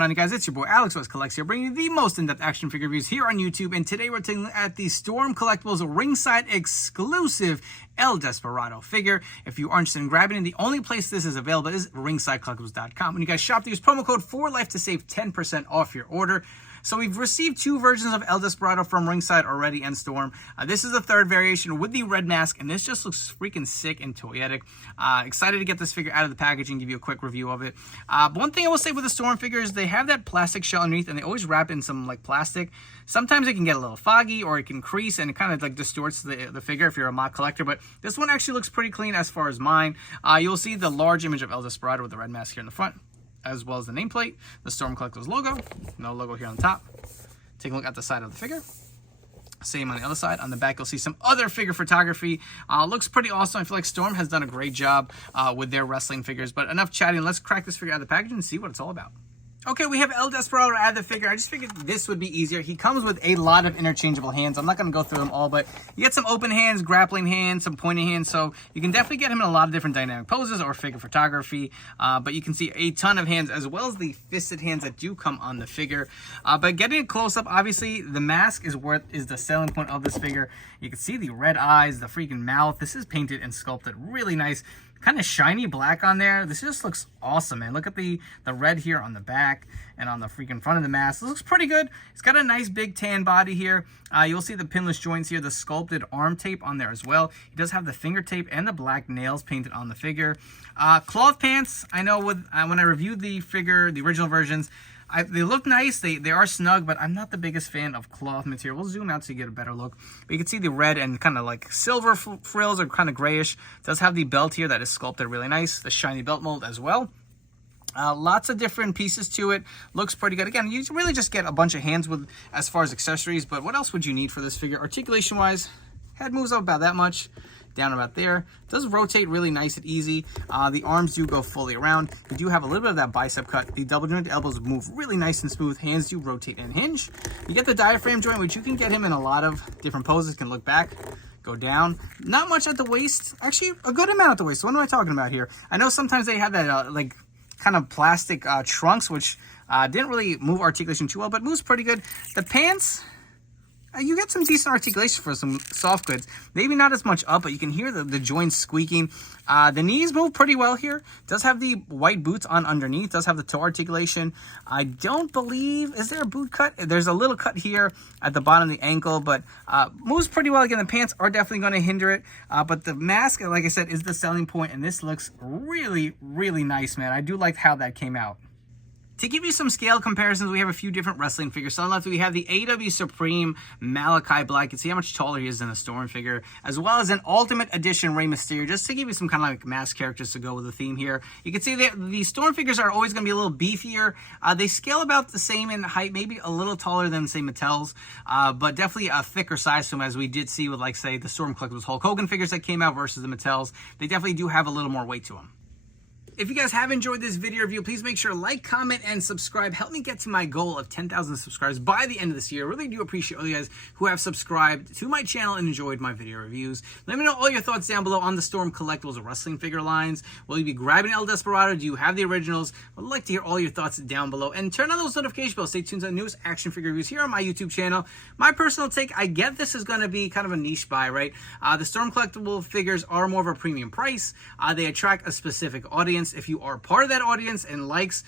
going on, you guys? It's your boy Alex West Collects here, bringing you the most in-depth action figure reviews here on YouTube. And today we're taking a look at the Storm Collectibles Ringside exclusive El Desperado figure. If you are interested in grabbing it, the only place this is available is ringsidecollectibles.com. When you guys shop, use promo code 4LIFE to save 10% off your order. So we've received two versions of El Desperado from Ringside already and Storm. This is the third variation with the red mask, and this just looks freaking sick and toyetic. Excited to get this figure out of the package and give you a quick review of it. But one thing I will say with the Storm figures, they have that plastic shell underneath, and they always wrap in some like plastic. Sometimes it can get a little foggy, or it can crease, and it kind of like distorts the figure if you're a mock collector. But this one actually looks pretty clean as far as mine. You'll see the large image of El Desperado with the red mask here in the front, as well as the nameplate, the Storm Collectibles logo, no logo here on the top. Take a look at the side of the figure. Same on the other side. On the back, you'll see some other figure photography. Looks pretty awesome. I feel like Storm has done a great job with their wrestling figures. But enough chatting. Let's crack this figure out of the package and see what it's all about. Okay, we have El Desperado out of the figure. I just figured this would be easier. He comes with a lot of interchangeable hands. I'm not going to go through them all, but you get some open hands, grappling hands, some pointing hands. So you can definitely get him in a lot of different dynamic poses or figure photography. But you can see a ton of hands, as well as the fisted hands that do come on the figure. But getting it close up, obviously, the mask is the selling point of this figure. You can see the red eyes, the freaking mouth. This is painted and sculpted really nice. Kind of shiny black on there. This just looks awesome, man. Look at the red here on the back and on the freaking front of the mask. This looks pretty good. It's got a nice big tan body here. You'll see the pinless joints here, the sculpted arm tape on there as well. He does have the finger tape and the black nails painted on the figure. Cloth pants, I know when I reviewed the figure, the original versions, they look nice, they are snug, but I'm not the biggest fan of cloth material. We'll zoom out so you get a better look. But you can see the red and kind of like silver frills are kind of grayish. It does have the belt here that is sculpted really nice, the shiny belt mold as well. Lots of different pieces to it. Looks pretty good. Again, you really just get a bunch of hands with as far as accessories, but what else would you need for this figure? Articulation-wise, head moves up about that much. Down about there. It does rotate really nice and easy. The arms do go fully around. You do have a little bit of that bicep cut. The double joint elbows move really nice and smooth. Hands do rotate and hinge. You get the diaphragm joint, which you can get him in a lot of different poses. Can look back, go down. Not much at the waist. Actually, a good amount at the waist. So what am I talking about here? I know sometimes they have that like kind of plastic trunks, which didn't really move articulation too well, but moves pretty good. The pants, you get some decent articulation for some soft goods. Maybe not as much up, but you can hear the joints squeaking. The knees move pretty well here. Does have the white boots on underneath. Does have the toe articulation. I don't believe, is there a boot cut? There's a little cut here at the bottom of the ankle, but moves pretty well. Again, the pants are definitely going to hinder it. But the mask, like I said, is the selling point, and this looks really, really nice, man. I do like how that came out. To give you some scale comparisons, we have a few different wrestling figures. So on the left, we have the AW Supreme Malachi Black. You can see how much taller he is than a Storm figure, as well as an Ultimate Edition Rey Mysterio, just to give you some kind of like mask characters to go with the theme here. You can see that the Storm figures are always going to be a little beefier. They scale about the same in height, maybe a little taller than, say, Mattel's, but definitely a thicker size to them, as we did see with, like, say, the Storm Collectibles Hulk Hogan figures that came out versus the Mattel's. They definitely do have a little more weight to them. If you guys have enjoyed this video review, please make sure to like, comment, and subscribe. Help me get to my goal of 10,000 subscribers by the end of this year. I really do appreciate all you guys who have subscribed to my channel and enjoyed my video reviews. Let me know all your thoughts down below on the Storm Collectibles wrestling figure lines. Will you be grabbing El Desperado? Do you have the originals? I'd like to hear all your thoughts down below. And turn on those notification bells. Stay tuned to the newest action figure reviews here on my YouTube channel. My personal take, I get this is going to be kind of a niche buy, right? The Storm Collectible figures are more of a premium price. They attract a specific audience. If you are part of that audience and likes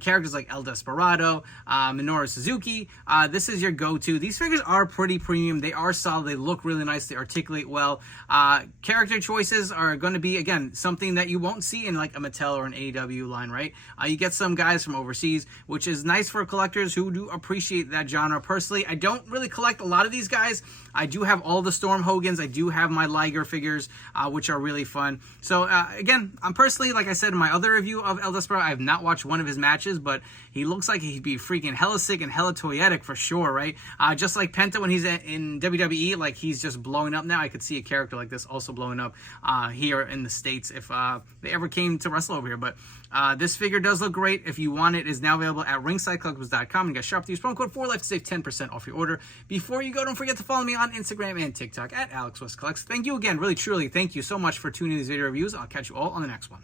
characters like El Desperado, Minoru Suzuki, this is your go-to. These figures are pretty premium. They are solid. They look really nice. They articulate well. Character choices are going to be, again, something that you won't see in like a Mattel or an AEW line, right? You get some guys from overseas, which is nice for collectors who do appreciate that genre. Personally, I don't really collect a lot of these guys. I do have all the Storm Hogans. I do have my Liger figures, which are really fun. So, again, I'm personally, like I said in my other review of El Desperado, I have not watched one of his matches, but he looks like he'd be freaking hella sick and hella toyetic for sure, right? Just like Penta when he's in WWE, like he's just blowing up now. I could see a character like this also blowing up here in the States if they ever came to wrestle over here. But this figure does look great. If you want it, is now available at ringsidecollectibles.com. You guys shop, use promo code 4LIFE to save 10% off your order. Before you go, don't forget to follow me on Instagram and TikTok at AlexWestCollects. Thank you again, really truly, thank you so much for tuning in these video reviews. I'll catch you all on the next one.